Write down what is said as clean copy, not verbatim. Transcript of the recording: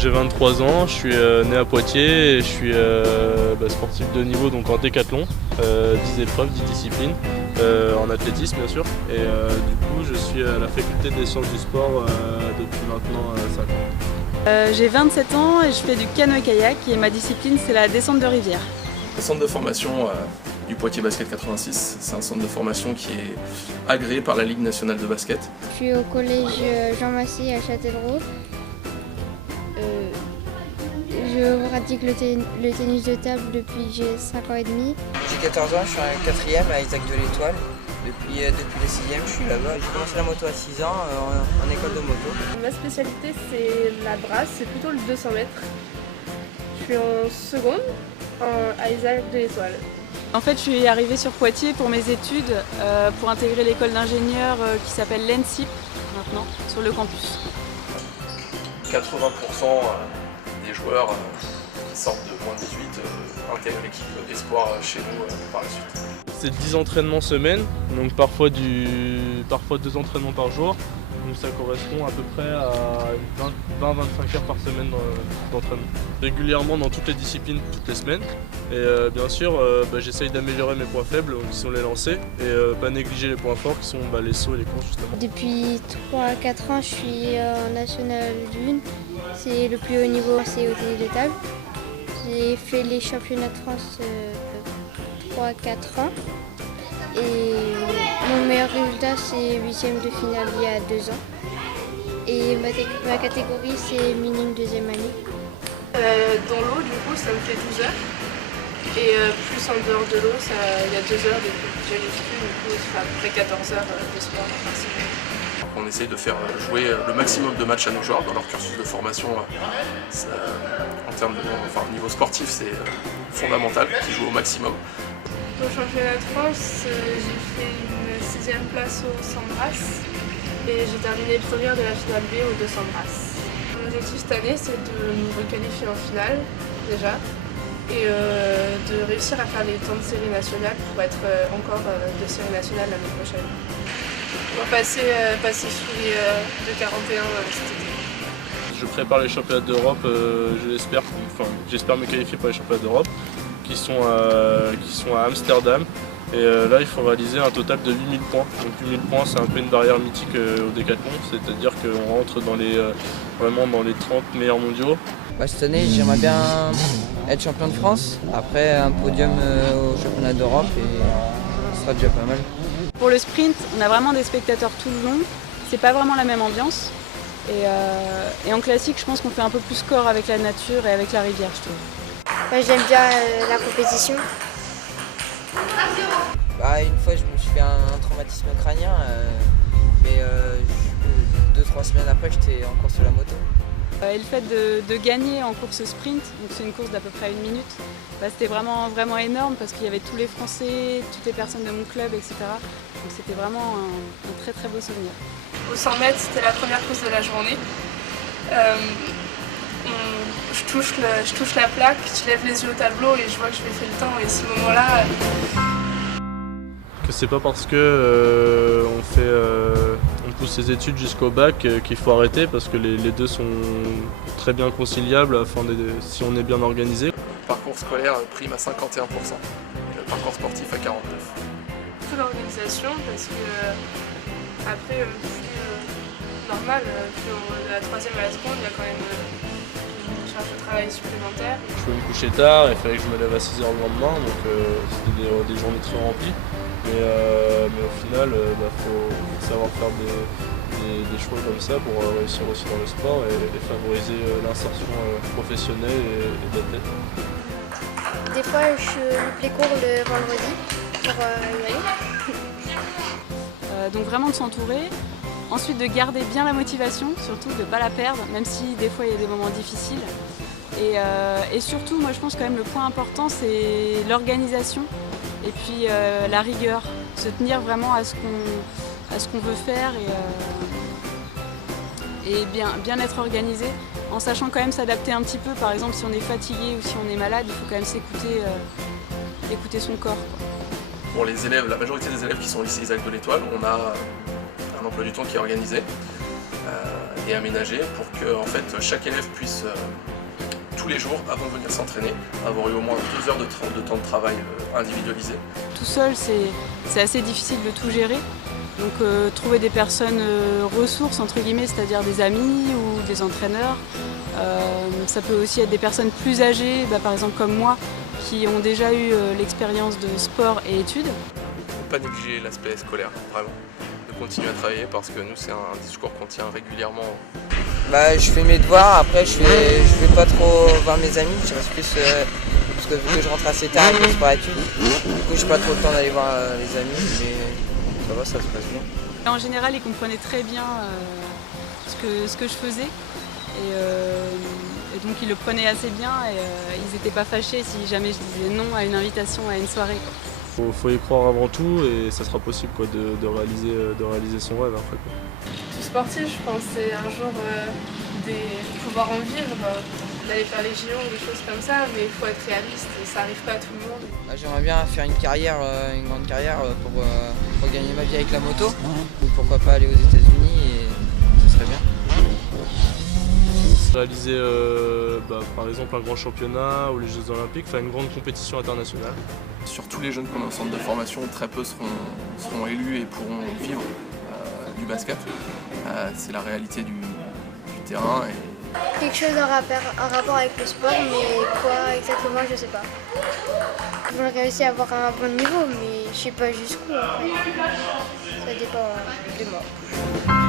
j'ai 23 ans, je suis né à Poitiers et je suis sportif de haut niveau donc en décathlon, 10 épreuves, 10 disciplines, en athlétisme bien sûr. Et du coup je suis à la faculté des sciences du sport depuis maintenant 5 ans. J'ai 27 ans et je fais du canoë-kayak et ma discipline c'est la descente de rivière. Le centre de formation du Poitiers Basket 86, c'est un centre de formation qui est agréé par la Ligue nationale de basket. Je suis au collège Jean Massy à Châtellerault. Je pratique le tennis de table depuis que j'ai 5 ans et demi. J'ai 14 ans, je suis en 4e à Isaac de l'Étoile. Depuis le 6e, je suis là-bas. J'ai commencé la moto à 6 ans en école de moto. Ma spécialité c'est la brasse, c'est plutôt le 200 mètres. Je suis en seconde à Isaac de l'Étoile. En fait, je suis arrivée sur Poitiers pour mes études, pour intégrer l'école d'ingénieurs qui s'appelle l'ENSIP maintenant, sur le campus. 80% des joueurs qui sortent de moins de 18 intègrent l'équipe espoir chez nous par la suite. C'est 10 entraînements semaine, donc parfois 2 entraînements par jour. Donc ça correspond à peu près à 20-25 heures par semaine d'entraînement. Régulièrement dans toutes les disciplines, toutes les semaines. Et bien sûr, j'essaye d'améliorer mes points faibles, qui sont les lancers, et pas négliger les points forts, qui sont les sauts et les courses justement. Depuis 3-4 ans, je suis en National 1. C'est le plus haut niveau, c'est au tennis de table. J'ai fait les championnats de France 3-4 ans. Et mon meilleur résultat, c'est 8e de finale il y a 2 ans. Et ma catégorie, c'est minime 2e année. Dans l'eau, du coup, ça me fait 12 heures. Et plus en dehors de l'eau, il y a 2 heures depuis que j'ai les filles, du coup, ça fait à peu près 14 heures de sport par semaine. On essaye de faire jouer le maximum de matchs à nos joueurs dans leur cursus de formation. En termes de niveau sportif, c'est fondamental qu'ils jouent au maximum. Au championnat de France, j'ai fait une 6e place au 100 brasses et j'ai terminé première de la finale B au 200 brasses. Mon objectif cette année, c'est de me requalifier en finale déjà et de réussir à faire les temps de série nationale pour être encore de série nationale l'année prochaine. On va passer sous les de 41 cet été. Je prépare les championnats d'Europe, j'espère me qualifier pour les championnats d'Europe qui sont à Amsterdam. Et là il faut réaliser un total de 8000 points. Donc 8000 points c'est un peu une barrière mythique au décathlon, c'est-à-dire qu'on rentre vraiment dans les 30 meilleurs mondiaux. Cette année, j'aimerais bien être champion de France, après un podium au championnat d'Europe et ce sera déjà pas mal. Pour le sprint, on a vraiment des spectateurs tout le long, c'est pas vraiment la même ambiance. Et en classique, je pense qu'on fait un peu plus corps avec la nature et avec la rivière, je trouve. J'aime bien la compétition. Une fois, je me suis fait un traumatisme crânien, mais 2-3 semaines après, j'étais encore sur la moto. Et le fait de gagner en course sprint, donc c'est une course d'à peu près 1 minute, c'était vraiment, vraiment énorme parce qu'il y avait tous les Français, toutes les personnes de mon club, etc. Donc c'était vraiment un très très beau souvenir. Au 100 mètres, c'était la première course de la journée. Je touche la plaque, je lève les yeux au tableau et je vois que je vais faire le temps. Et ce moment-là... Que c'est pas parce que on pousse ses études jusqu'au bac qu'il faut arrêter, parce que les deux sont très bien conciliables si on est bien organisé. Le parcours scolaire prime à 51% et le parcours sportif à 49%. Toute l'organisation, parce que après, normal, de la 3e à la seconde, il y a quand même une charge de travail supplémentaire. Je pouvais me coucher tard, il fallait que je me lève à 6h le lendemain, donc c'était des journées très remplies. Mais au final, faut savoir faire des choix comme ça pour réussir aussi dans le sport et favoriser l'insertion professionnelle et d'athlète. Des fois, je loupe les cours le vendredi pour y aller. Donc vraiment de s'entourer. Ensuite de garder bien la motivation, surtout de ne pas la perdre, même si des fois il y a des moments difficiles. Et surtout, moi je pense quand même le point important, c'est l'organisation et puis la rigueur. Se tenir vraiment à ce qu'on veut faire et bien être organisé, en sachant quand même s'adapter un petit peu. Par exemple, si on est fatigué ou si on est malade, il faut quand même écouter son corps, quoi. Pour les élèves, la majorité des élèves qui sont au lycée Isaac de l'Étoile, on a un emploi du temps qui est organisé. et aménagé pour que en fait, chaque élève puisse tous les jours, avant de venir s'entraîner, avoir eu au moins 2 heures de temps de travail individualisé. Tout seul, c'est assez difficile de tout gérer. Donc trouver des personnes ressources, entre guillemets, c'est-à-dire des amis ou des entraîneurs. Ça peut aussi être des personnes plus âgées, par exemple comme moi, qui ont déjà eu l'expérience de sport et études. Il ne faut pas négliger l'aspect scolaire, vraiment. De continuer à travailler parce que nous, c'est un discours qu'on tient régulièrement. Je fais mes devoirs, après je vais pas trop voir mes amis, je reste plus parce que vu que je rentre assez tard avec le sport études, du coup j'ai pas trop le temps d'aller voir les amis, mais ça va, ça se passe bien. En général, ils comprenaient très bien ce que je faisais et donc ils le prenaient assez bien et ils n'étaient pas fâchés si jamais je disais non à une invitation à une soirée. Faut y croire avant tout et ça sera possible de réaliser son rêve après. Tout sportif, je pense, c'est un jour pouvoir en vivre, d'aller faire les JO ou des choses comme ça, mais il faut être réaliste et ça n'arrive pas à tout le monde. J'aimerais bien faire une grande carrière pour gagner ma vie avec la moto, ou pourquoi pas aller aux États-Unis et ce serait bien. Réaliser par exemple un grand championnat ou les Jeux Olympiques, faire une grande compétition internationale. Sur tous les jeunes qu'on a au centre de formation, très peu seront élus et pourront vivre du basket. C'est la réalité du terrain. Quelque chose en rapport avec le sport, mais quoi exactement, je sais pas. Ils vont réussir à avoir un bon niveau, mais je sais pas jusqu'où en fait. Ça dépend de moi.